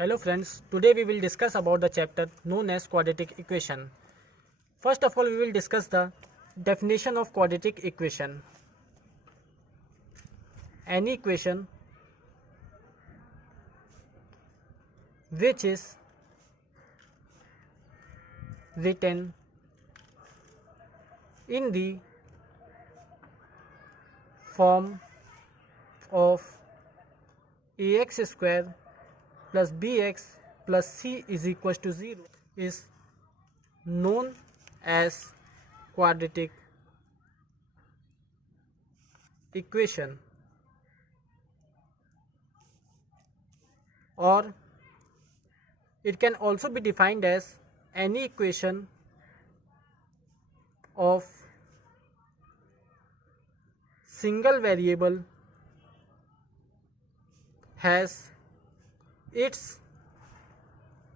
Hello friends, today we will discuss about the chapter known as quadratic equation. First of all, we will discuss the definition of quadratic equation. Any equation which is written in the form of ax square plus bx plus c is equals to 0 is known as quadratic equation, or it can also be defined as any equation of single variable has its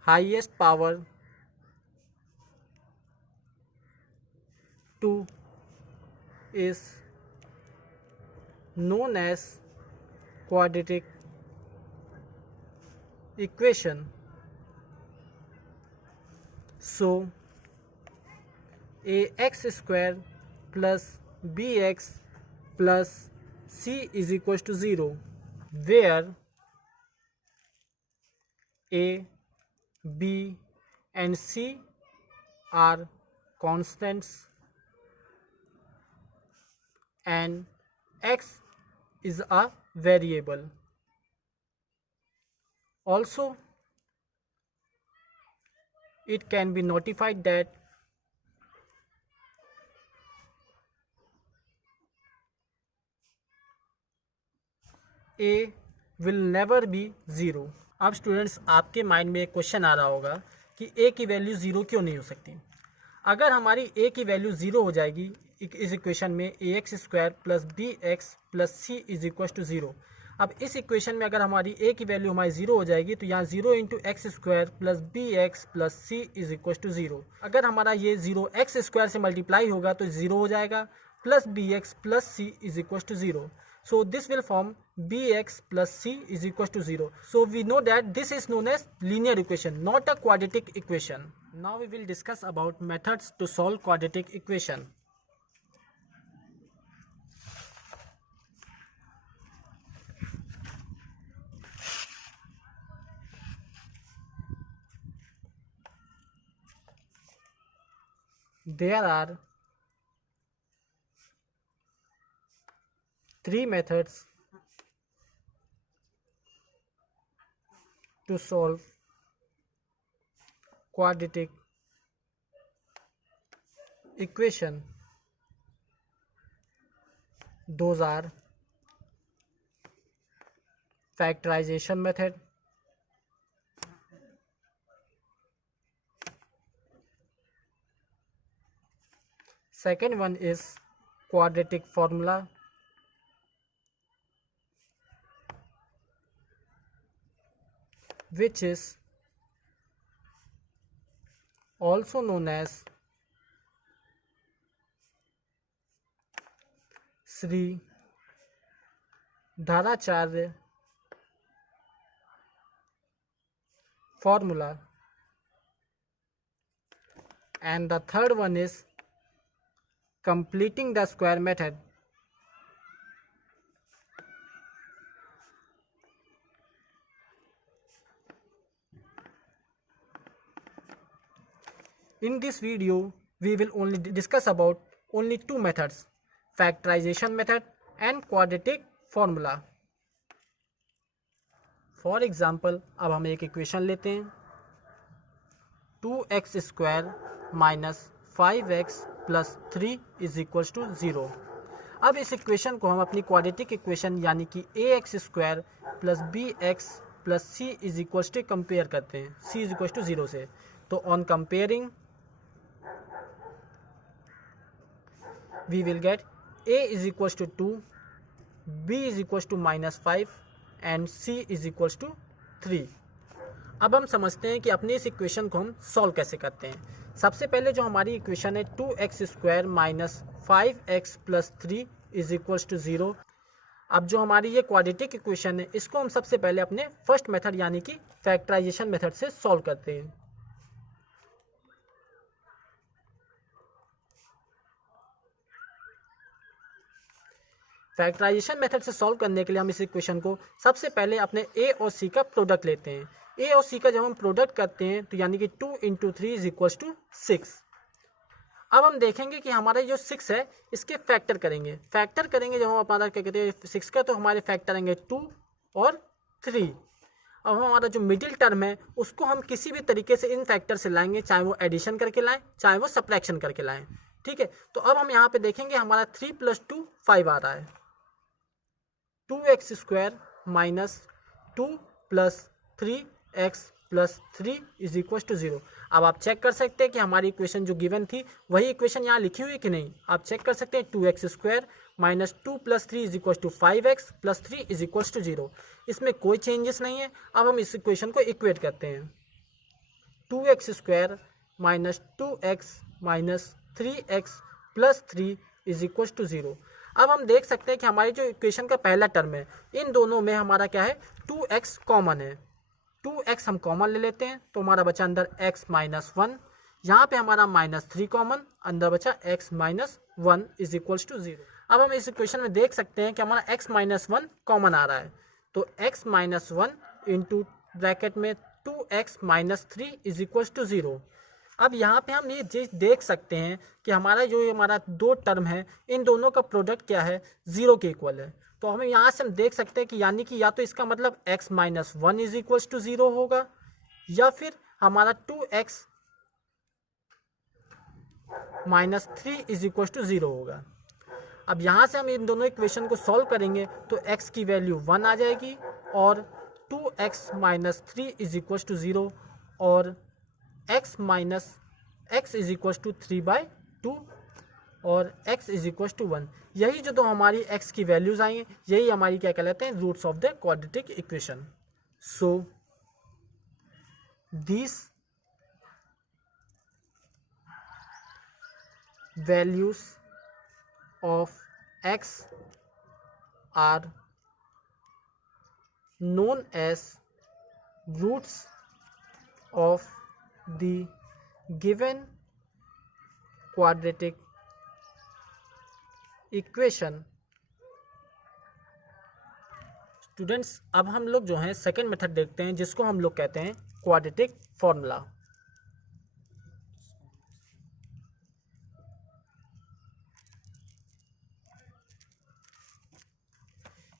highest power 2 is known as quadratic equation. So ax square plus bx plus c is equals to 0, where a, b and c are constants and x is a variable. Also, it can be notified that a will never be 0. अब students, आपके mind में एक question आ रहा होगा कि a की value 0 क्यों नहीं हो सकती। अगर हमारी a की वैल्यू 0 हो जाएगी इस इक्वेशन में ax square plus bx plus c is equal to 0। अब इस इक्वेशन में अगर हमारी a की वैल्यू हमारी 0 हो जाएगी तो यहाँ 0 into x square plus bx plus c is equal to 0। अगर हमारा ये 0 एक्स स्क्वायर से मल्टीप्लाई होगा तो 0 हो जाएगा, plus bx plus c is equal to 0. So this will form bx plus c is equal to 0. So we know that this is known as linear equation, not a quadratic equation. Now we will discuss about methods to solve quadratic equation. There are 3 methods to solve quadratic equation. Those are factorization method, second one is quadratic formula, which is also known as Sri Dharacharya formula, and the third one is completing the square method. In this video, we will only discuss about only 2 methods, factorization method and quadratic formula. For example, अब हम एक equation लेते हैं 2x square minus 5x plus 3 is equals to 0। अब इस equation को हम अपनी क्वाड्रेटिक इक्वेशन यानी कि ax square plus bx plus c is equals to compare करते हैं c इज इक्वल्स टू 0 से। तो on comparing we will get a is equals to 2, b is equals to minus 5 and c is equals to 3. अब हम समझते हैं कि अपने इस इक्वेशन को हम सॉल्व कैसे करते हैं। सबसे पहले जो हमारी इक्वेशन है 2x square minus 5x plus 3 is equals to 0। अब जो हमारी ये क्वाड्रेटिक इक्वेशन है इसको हम सबसे पहले अपने फर्स्ट मेथड यानी कि फैक्टराइजेशन मेथड से सॉल्व करते हैं। फैक्टराइजेशन मेथड से सॉल्व करने के लिए हम इस इक्वेशन को सबसे पहले अपने ए और सी का प्रोडक्ट लेते हैं। ए और सी का जब हम प्रोडक्ट करते हैं तो यानी कि 2 × 3 = 6। अब हम देखेंगे कि हमारा जो 6 है इसके फैक्टर करेंगे जब हम हमारा क्या कहते हैं 6 का, तो हमारे फैक्टर आएंगे 2 और 3। अब हमारा जो मिडिल टर्म है उसको हम किसी भी तरीके से इन फैक्टर से लाएंगे, चाहे वो एडिशन करके लाएं चाहे वो सब्ट्रैक्शन करके लाएं। ठीक है, तो अब हम यहाँ पे देखेंगे हमारा 3 + 2 5 आ रहा है। 2x² - 2 + 3x + 3 = 0। अब आप चेक कर सकते हैं कि हमारी इक्वेशन जो गिवन थी वही इक्वेशन यहाँ लिखी हुई है कि नहीं। आप चेक कर सकते हैं 2x² - 2 + 3 = 5x + 3 = 0। इसमें कोई चेंजेस नहीं है। अब हम इस इक्वेशन को इक्वेट करते हैं। 2x² - 2x - 3x + 3 = 0। अब हम देख सकते हैं कि हमारी जो इक्वेशन का पहला टर्म है इन दोनों में हमारा क्या है 2x कॉमन है। 2x हम कॉमन ले लेते हैं तो हमारा बचा अंदर x - 1। यहाँ पे हमारा -3 कॉमन, अंदर बचा x - 1 = 0। अब हम इस इक्वेशन में देख सकते हैं कि हमारा x - 1 कॉमन आ रहा है, तो x - 1 इंटू ब्रैकेट में 2x - 3 = 0। अब यहाँ पे हम ये चीज देख सकते हैं कि हमारा दो टर्म है इन दोनों का प्रोडक्ट क्या है 0 के इक्वल है। तो हमें यहाँ से हम देख सकते हैं कि यानी कि या तो इसका मतलब x - 1 = 0 होगा या फिर हमारा 2x - 3 = 0 होगा। अब यहाँ से हम इन दोनों इक्वेशन को सॉल्व करेंगे तो x की वैल्यू 1 आ जाएगी और 2x - 3 = 0 और x = 3/2 और x = 1। यही जो हमारी x की वैल्यूज आई हैं यही हमारी क्या कहलाते हैं roots of the quadratic equation. So this values of x are known as roots of the given quadratic equation। Students, अब हम लोग जो हैं सेकेंड मेथड देखते हैं जिसको हम लोग कहते हैं क्वाड्रेटिक फॉर्मूला।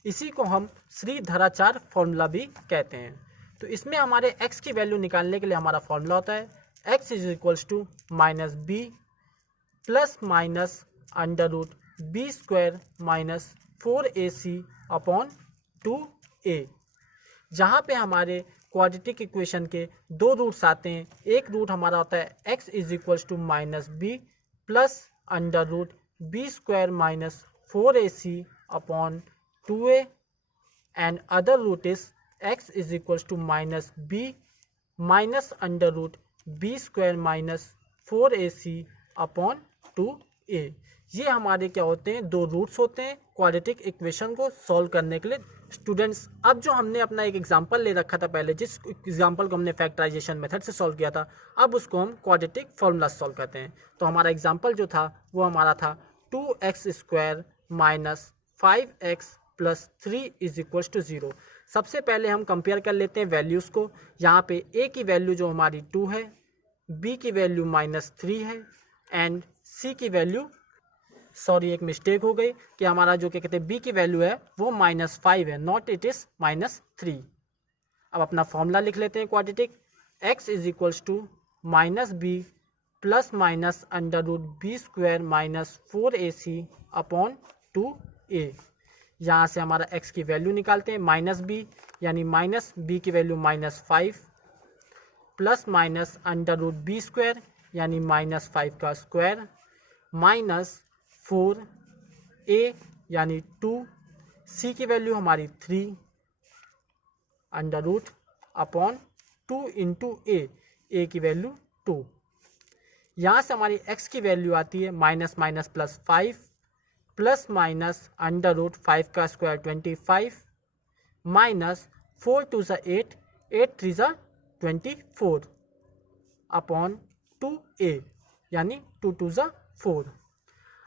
इसी को हम श्रीधराचार्य फॉर्मूला भी कहते हैं। तो इसमें हमारे x की वैल्यू निकालने के लिए हमारा फॉर्मूला होता है x = -b + √b² - 4ac/2a। जहाँ पे हमारे क्वाड्रेटिक इक्वेशन के दो रूट्स आते हैं। एक रूट हमारा होता है x = -b + √b² - 4ac/2a and other root is x = -b - √b² - 4ac/2a। ये हमारे क्या होते हैं दो रूट्स होते हैं क्वाड्रेटिक इक्वेशन को सॉल्व करने के लिए। स्टूडेंट्स, अब जो हमने अपना एक एग्जांपल ले रखा था पहले, जिस एग्जांपल को हमने फैक्टराइजेशन मेथड से सॉल्व किया था, अब उसको हम क्वाड्रेटिक फॉर्मूला सॉल्व करते हैं। तो हमारा एग्जांपल जो था वो हमारा था 2x² - 5x + 3 = 0। सबसे पहले हम कंपेयर कर लेते हैं वैल्यूज़ को। यहाँ पे a की वैल्यू जो हमारी 2 है, b की वैल्यू -3 है एंड c की वैल्यू, सॉरी एक मिस्टेक हो गई कि हमारा जो क्या कहते हैं b की वैल्यू है वो -5 है, नॉट इट इज़ -3। अब अपना फॉर्मूला लिख लेते हैं quadratic. x = -b + √b² - 4ac/2a। यहाँ से हमारा x की वैल्यू निकालते हैं -b यानी -b की वैल्यू -5 + √b² यानी -5 का स्क्वायर -4a यानी 2, c की वैल्यू हमारी 3 √2 × a की वैल्यू 2। यहाँ से हमारी x की वैल्यू आती है -+ +5 प्लस माइनस अंडर रूट 5 का स्क्वायर 25 माइनस 4 टू ज़ा 8, 8 3 ज़ा 24 अपॉन 2a यानी 2 टू ज़ा 4।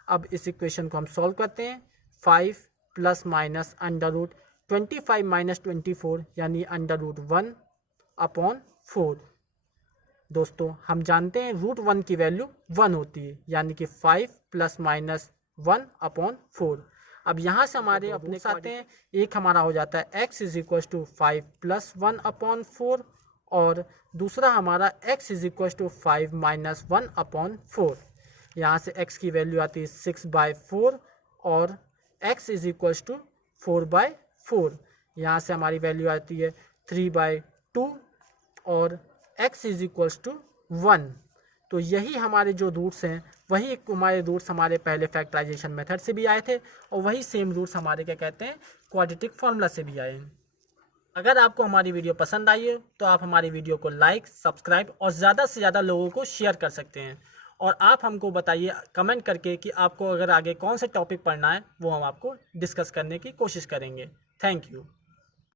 अब इस इक्वेशन को हम सॉल्व करते हैं। 5 plus minus under root 25 minus 24 यानी अंडर रूट 1 अपॉन 4। दोस्तों हम जानते हैं रूट 1 की वैल्यू 1 होती है, यानी कि 5 प्लस माइनस 1 अपॉन 4। अब यहाँ से हमारे अपने आते हैं, एक हमारा हो जाता है x is equal to 5 plus 1 upon 4 और दूसरा हमारा x is equal to 5 minus 1 upon 4। यहाँ से x की वैल्यू आती है 6/4 और x इज इक्वल टू 4/4। यहाँ से हमारी वैल्यू आती है 3/2 और x इज इक्वल टू 1। तो यही हमारे जो रूट्स हैं, वही हमारे रूट्स हमारे पहले फैक्टराइजेशन मेथड से भी आए थे और वही सेम रूट्स हमारे क्या कहते हैं क्वाड्रेटिक फार्मूला से भी आए हैं। अगर आपको हमारी वीडियो पसंद आई है तो आप हमारी वीडियो को लाइक, सब्सक्राइब और ज़्यादा से ज़्यादा लोगों को शेयर कर सकते हैं। और आप हमको बताइए कमेंट करके कि आपको अगर आगे कौन से टॉपिक पढ़ना है, वो हम आपको डिस्कस करने की कोशिश करेंगे। Thank you.